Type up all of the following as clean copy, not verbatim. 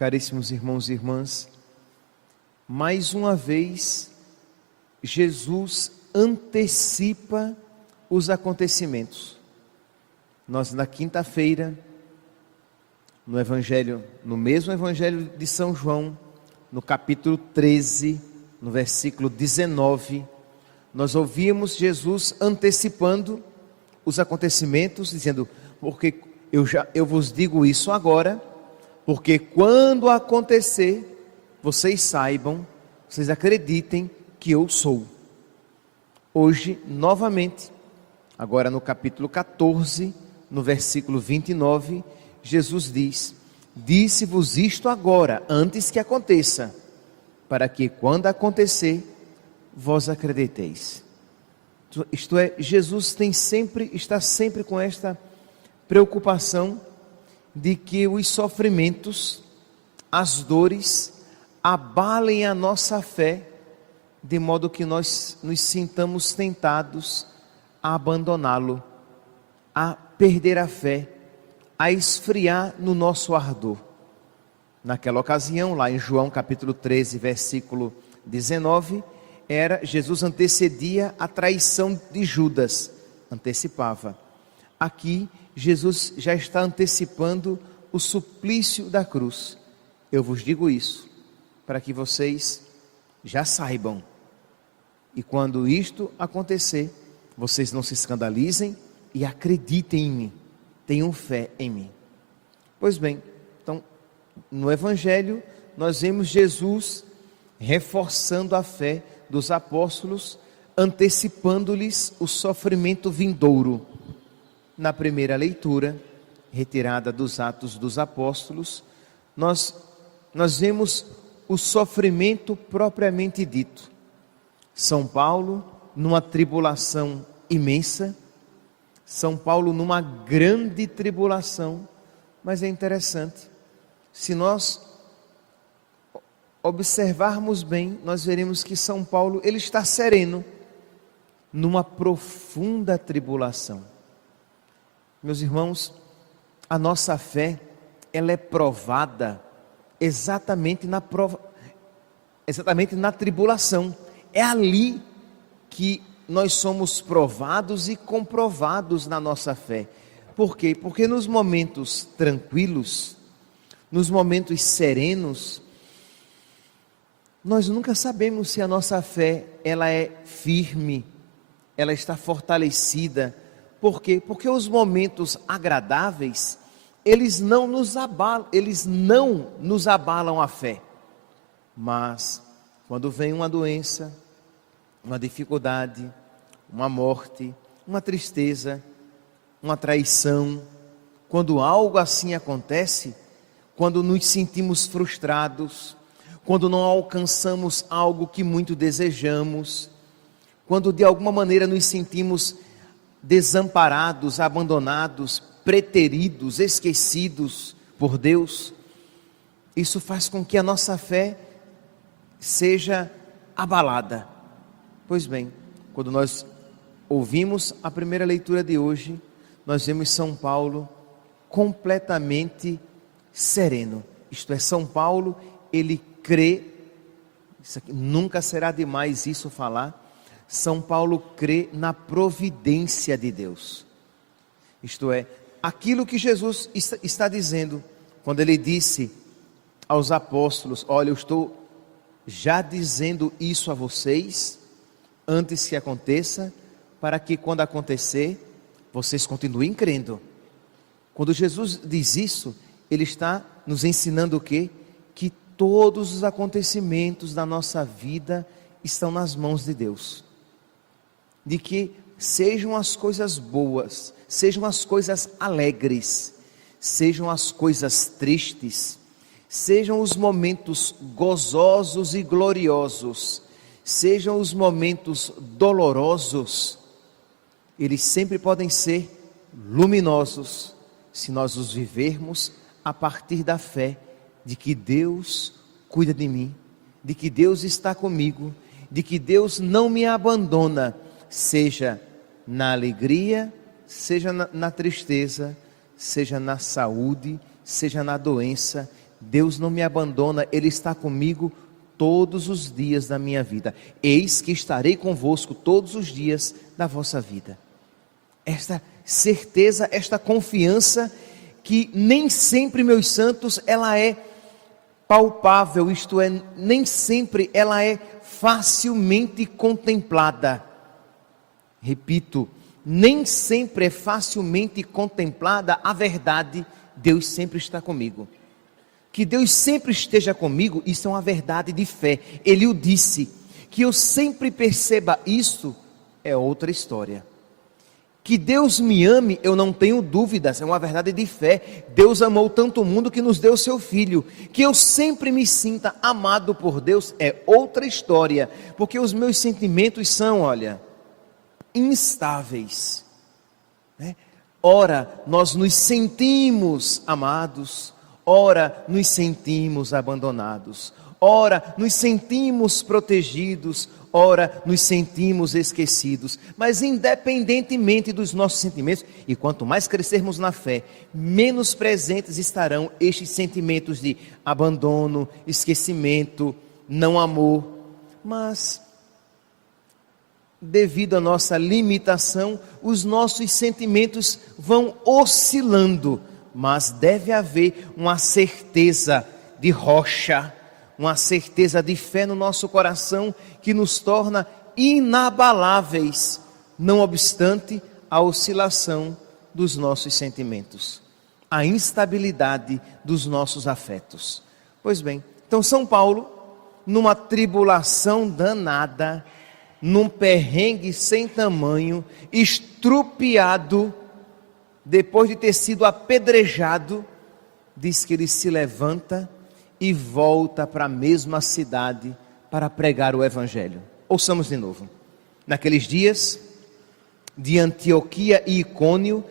Caríssimos irmãos e irmãs, mais uma vez, Jesus antecipa os acontecimentos. Nós, na quinta-feira, no mesmo Evangelho de São João, no capítulo 13, no versículo 19, nós ouvimos Jesus antecipando os acontecimentos, dizendo: porque eu vos digo isso agora, porque quando acontecer, vocês saibam, vocês acreditem que eu sou. Hoje, novamente, agora no capítulo 14, no versículo 29, Jesus diz: disse-vos isto agora, antes que aconteça, para que quando acontecer, vós acrediteis. Isto é, Jesus está sempre com esta preocupação de que os sofrimentos, as dores, abalem a nossa fé, de modo que nós nos sintamos tentados a abandoná-lo, a perder a fé, a esfriar no nosso ardor. Naquela ocasião, lá em João capítulo 13, versículo 19, Jesus antecedia a traição de Judas, antecipava. Aqui, Jesus já está antecipando o suplício da cruz. Eu vos digo isso, para que vocês já saibam. E quando isto acontecer, vocês não se escandalizem e acreditem em mim, tenham fé em mim. Pois bem, então, no Evangelho, nós vemos Jesus reforçando a fé dos apóstolos, antecipando-lhes o sofrimento vindouro. Na primeira leitura, retirada dos Atos dos Apóstolos, nós vemos o sofrimento propriamente dito. São Paulo numa tribulação imensa, São Paulo numa grande tribulação, mas é interessante, se nós observarmos bem, nós veremos que São Paulo, ele está sereno, numa profunda tribulação. Meus irmãos, a nossa fé, ela é provada exatamente na tribulação. É ali que nós somos provados e comprovados na nossa fé. Por quê? Porque nos momentos tranquilos, nos momentos serenos, nós nunca sabemos se a nossa fé, ela é firme, ela está fortalecida. Por quê? Porque os momentos agradáveis, eles não nos abalam a fé. Mas, quando vem uma doença, uma dificuldade, uma morte, uma tristeza, uma traição, quando algo assim acontece, quando nos sentimos frustrados, quando não alcançamos algo que muito desejamos, quando de alguma maneira nos sentimos desamparados, abandonados, preteridos, esquecidos por Deus, isso faz com que a nossa fé seja abalada. Pois bem, quando nós ouvimos a primeira leitura de hoje, nós vemos São Paulo completamente sereno. Isto é, São Paulo, ele crê, isso aqui, nunca será demais isso falar, São Paulo crê na providência de Deus. Isto é, aquilo que Jesus está dizendo, quando ele disse aos apóstolos: olha, eu estou já dizendo isso a vocês, antes que aconteça, para que quando acontecer, vocês continuem crendo. Quando Jesus diz isso, ele está nos ensinando o quê? Que todos os acontecimentos da nossa vida estão nas mãos de Deus. De que sejam as coisas boas, sejam as coisas alegres, sejam as coisas tristes, sejam os momentos gozosos e gloriosos, sejam os momentos dolorosos, eles sempre podem ser luminosos, se nós os vivermos a partir da fé, de que Deus cuida de mim, de que Deus está comigo, de que Deus não me abandona, seja na alegria, seja na tristeza, seja na saúde, seja na doença. Deus não me abandona, Ele está comigo todos os dias da minha vida. Eis que estarei convosco todos os dias da vossa vida. Esta certeza, esta confiança que nem sempre, meus santos, ela é palpável, isto é, nem sempre ela é facilmente contemplada. Repito, nem sempre é facilmente contemplada a verdade, Deus sempre está comigo. Que Deus sempre esteja comigo, isso é uma verdade de fé, Ele o disse. Que eu sempre perceba isso, é outra história. Que Deus me ame, eu não tenho dúvidas, é uma verdade de fé. Deus amou tanto o mundo que nos deu seu Filho. Que eu sempre me sinta amado por Deus, é outra história. Porque os meus sentimentos são, olha, instáveis, né? Ora, nós nos sentimos amados, ora, nos sentimos abandonados, ora, nos sentimos protegidos, ora, nos sentimos esquecidos. Mas independentemente dos nossos sentimentos, e quanto mais crescermos na fé, menos presentes estarão estes sentimentos de abandono, esquecimento, não amor. Mas devido à nossa limitação, os nossos sentimentos vão oscilando, mas deve haver uma certeza de rocha, uma certeza de fé no nosso coração que nos torna inabaláveis, não obstante a oscilação dos nossos sentimentos, a instabilidade dos nossos afetos. Pois bem, então São Paulo, numa tribulação danada, num perrengue sem tamanho, estrupiado, depois de ter sido apedrejado, diz que ele se levanta e volta para a mesma cidade para pregar o Evangelho. Ouçamos de novo. Naqueles dias, de Antioquia e Icônio,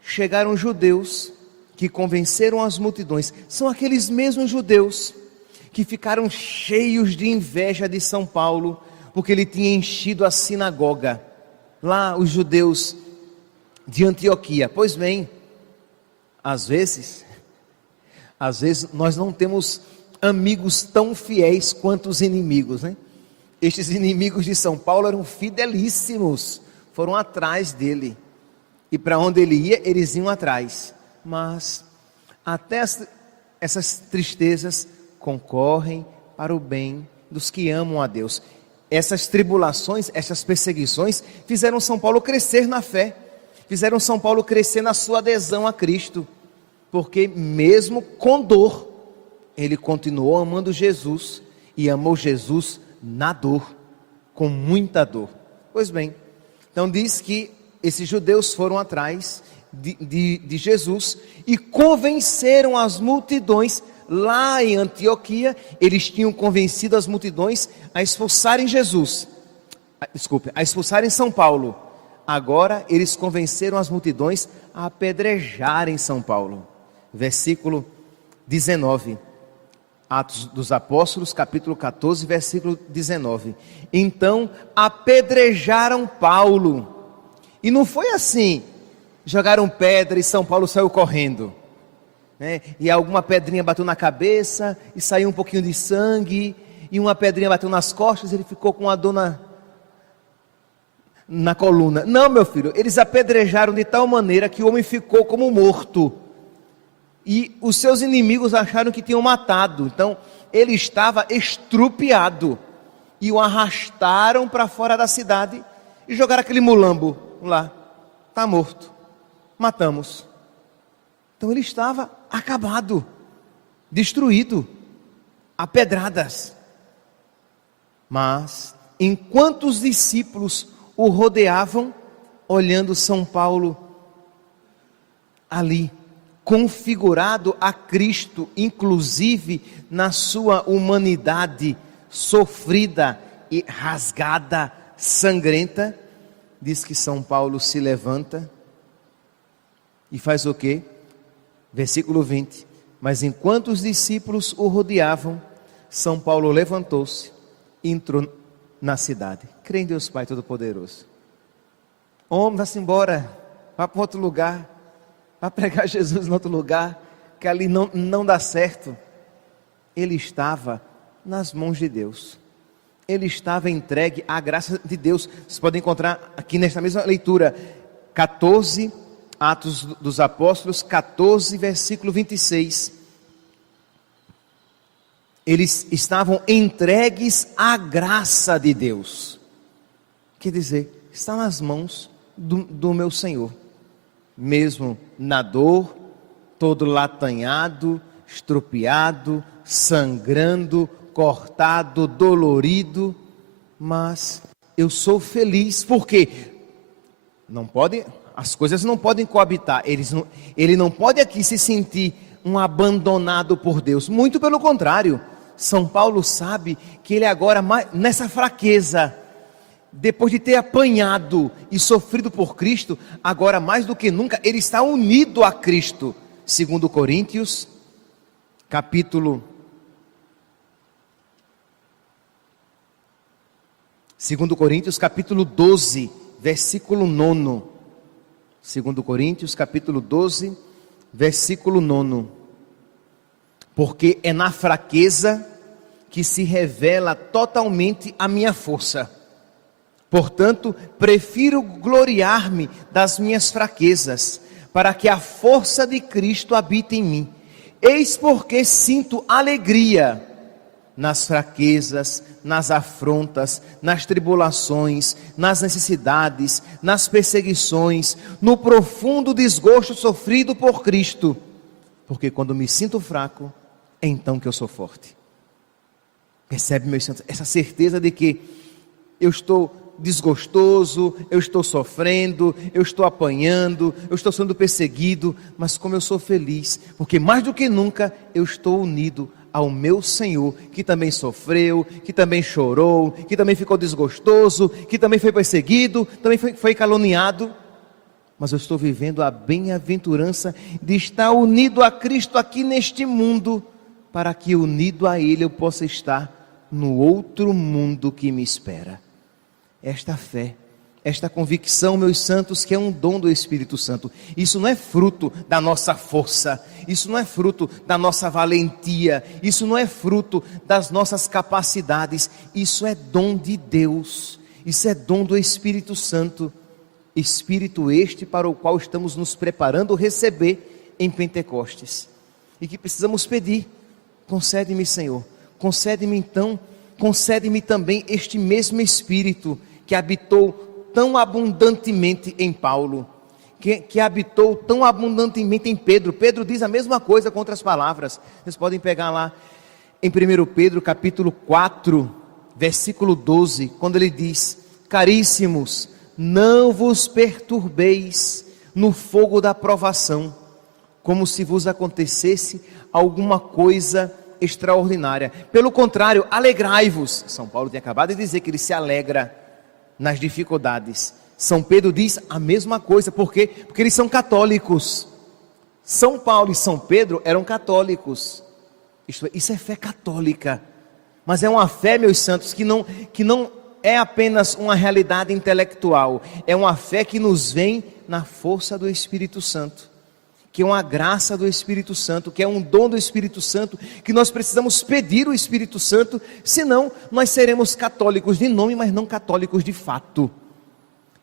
chegaram judeus que convenceram as multidões. São aqueles mesmos judeus que ficaram cheios de inveja de São Paulo, porque ele tinha enchido a sinagoga. Lá os judeus de Antioquia. Pois bem, às vezes nós não temos amigos tão fiéis quanto os inimigos, né? Estes inimigos de São Paulo eram fidelíssimos, foram atrás dele, e para onde ele ia, eles iam atrás. Mas até essas tristezas concorrem para o bem dos que amam a Deus. Essas tribulações, essas perseguições fizeram São Paulo crescer na fé, fizeram São Paulo crescer na sua adesão a Cristo, porque mesmo com dor, ele continuou amando Jesus, e amou Jesus na dor, com muita dor. Pois bem, então diz que esses judeus foram atrás de Jesus, e convenceram as multidões. Lá em Antioquia, eles tinham convencido as multidões a expulsarem a expulsarem São Paulo. Agora eles convenceram as multidões a apedrejarem São Paulo. Versículo 19, Atos dos Apóstolos, capítulo 14, versículo 19. Então apedrejaram Paulo, e não foi assim, jogaram pedra e São Paulo saiu correndo, né? E alguma pedrinha bateu na cabeça e saiu um pouquinho de sangue, e uma pedrinha bateu nas costas e ele ficou com uma dor na coluna. Não, meu filho, eles apedrejaram de tal maneira que o homem ficou como morto, e os seus inimigos acharam que tinham matado. Então ele estava estrupiado, e o arrastaram para fora da cidade e jogaram aquele mulambo lá. Está morto, matamos. Então ele estava acabado, destruído, a pedradas. Mas enquanto os discípulos o rodeavam, olhando São Paulo ali, configurado a Cristo, inclusive na sua humanidade sofrida e rasgada, sangrenta, diz que São Paulo se levanta e faz o quê? Versículo 20. Mas enquanto os discípulos o rodeavam, São Paulo levantou-se e entrou na cidade. Crê em Deus Pai Todo-Poderoso. Homem, vá-se embora, vá para outro lugar, vá pregar Jesus em outro lugar, que ali não dá certo. ele estava nas mãos de Deus. Ele estava entregue à graça de Deus. Vocês podem encontrar aqui nesta mesma leitura, 14, Atos dos Apóstolos, 14, versículo 26. Eles estavam entregues à graça de Deus. Quer dizer, está nas mãos do meu Senhor. Mesmo na dor, todo latanhado, estropiado, sangrando, cortado, dolorido, mas eu sou feliz, porque as coisas não podem coabitar, ele não pode aqui se sentir um abandonado por Deus, muito pelo contrário. São Paulo sabe que ele agora, nessa fraqueza, depois de ter apanhado e sofrido por Cristo, agora mais do que nunca, ele está unido a Cristo. 2 Coríntios, capítulo 12, versículo 9. 2 Coríntios, capítulo 12, versículo 9. Porque é na fraqueza que se revela totalmente a minha força. Portanto, prefiro gloriar-me das minhas fraquezas, para que a força de Cristo habite em mim. Eis porque sinto alegria nas fraquezas, nas afrontas, nas tribulações, nas necessidades, nas perseguições, no profundo desgosto sofrido por Cristo. Porque quando me sinto fraco, é então que eu sou forte. Percebe, meus santos, essa certeza de que eu estou desgostoso, eu estou sofrendo, eu estou apanhando, eu estou sendo perseguido, mas como eu sou feliz, porque mais do que nunca eu estou unido ao meu Senhor, que também sofreu, que também chorou, que também ficou desgostoso, que também foi perseguido, também foi caluniado, mas eu estou vivendo a bem-aventurança de estar unido a Cristo aqui neste mundo, para que unido a Ele eu possa estar no outro mundo que me espera. Esta fé, esta convicção, meus santos, que é um dom do Espírito Santo. Isso não é fruto da nossa força, isso não é fruto da nossa valentia, isso não é fruto das nossas capacidades, isso é dom de Deus, isso é dom do Espírito Santo. Espírito este para o qual estamos nos preparando receber em Pentecostes, e que precisamos pedir: concede-me, Senhor, concede-me então, concede-me também este mesmo Espírito que habitou tão abundantemente em Paulo, que habitou tão abundantemente em Pedro. Pedro diz a mesma coisa com outras palavras. Vocês podem pegar lá em 1 Pedro capítulo 4, versículo 12, quando ele diz: caríssimos, não vos perturbeis no fogo da provação, como se vos acontecesse alguma coisa extraordinária. Pelo contrário, alegrai-vos. São Paulo tem acabado de dizer que ele se alegra nas dificuldades. São Pedro diz a mesma coisa. Por quê? Porque eles são católicos. São Paulo e São Pedro eram católicos. Isso é fé católica. Mas é uma fé, meus santos, que não é apenas uma realidade intelectual. É uma fé que nos vem na força do Espírito Santo, que é uma graça do Espírito Santo, que é um dom do Espírito Santo, que nós precisamos pedir o Espírito Santo, senão nós seremos católicos de nome, mas não católicos de fato.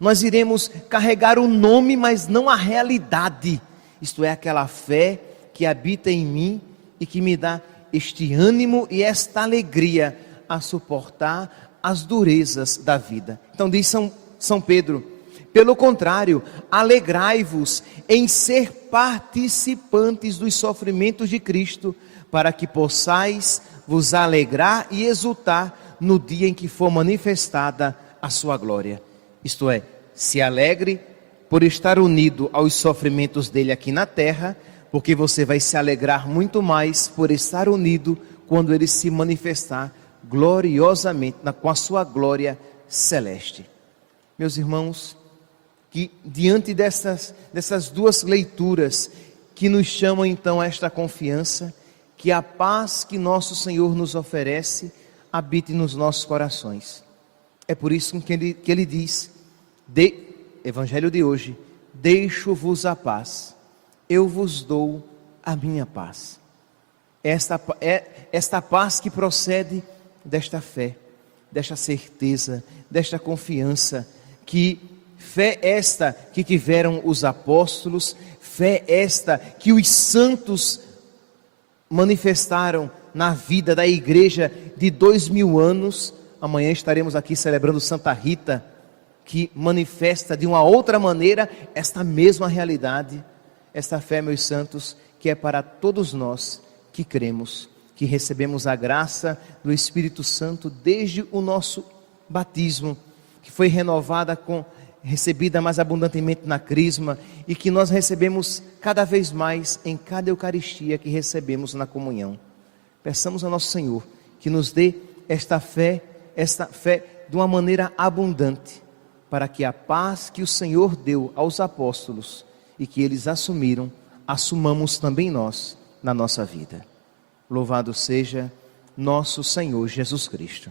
Nós iremos carregar o nome, mas não a realidade, isto é, aquela fé que habita em mim e que me dá este ânimo e esta alegria a suportar as durezas da vida. Então diz São Pedro: pelo contrário, alegrai-vos em ser participantes dos sofrimentos de Cristo, para que possais vos alegrar e exultar no dia em que for manifestada a sua glória. Isto é, se alegre por estar unido aos sofrimentos dele aqui na terra, porque você vai se alegrar muito mais por estar unido quando ele se manifestar gloriosamente com a sua glória celeste. Meus irmãos, que diante dessas duas leituras que nos chamam então a esta confiança, que a paz que nosso Senhor nos oferece habite nos nossos corações. É por isso que ele diz, Evangelho de hoje: deixo-vos a paz, eu vos dou a minha paz. esta paz que procede desta fé, desta certeza, desta confiança, que fé esta que tiveram os apóstolos, fé esta que os santos manifestaram na vida da igreja de 2000 anos. Amanhã estaremos aqui celebrando Santa Rita, que manifesta de uma outra maneira esta mesma realidade. Esta fé, meus santos, que é para todos nós que cremos, que recebemos a graça do Espírito Santo desde o nosso batismo, que foi recebida mais abundantemente na crisma, e que nós recebemos cada vez mais em cada Eucaristia que recebemos na comunhão. Peçamos ao nosso Senhor que nos dê esta fé de uma maneira abundante, para que a paz que o Senhor deu aos apóstolos e que eles assumiram, assumamos também nós na nossa vida. Louvado seja nosso Senhor Jesus Cristo.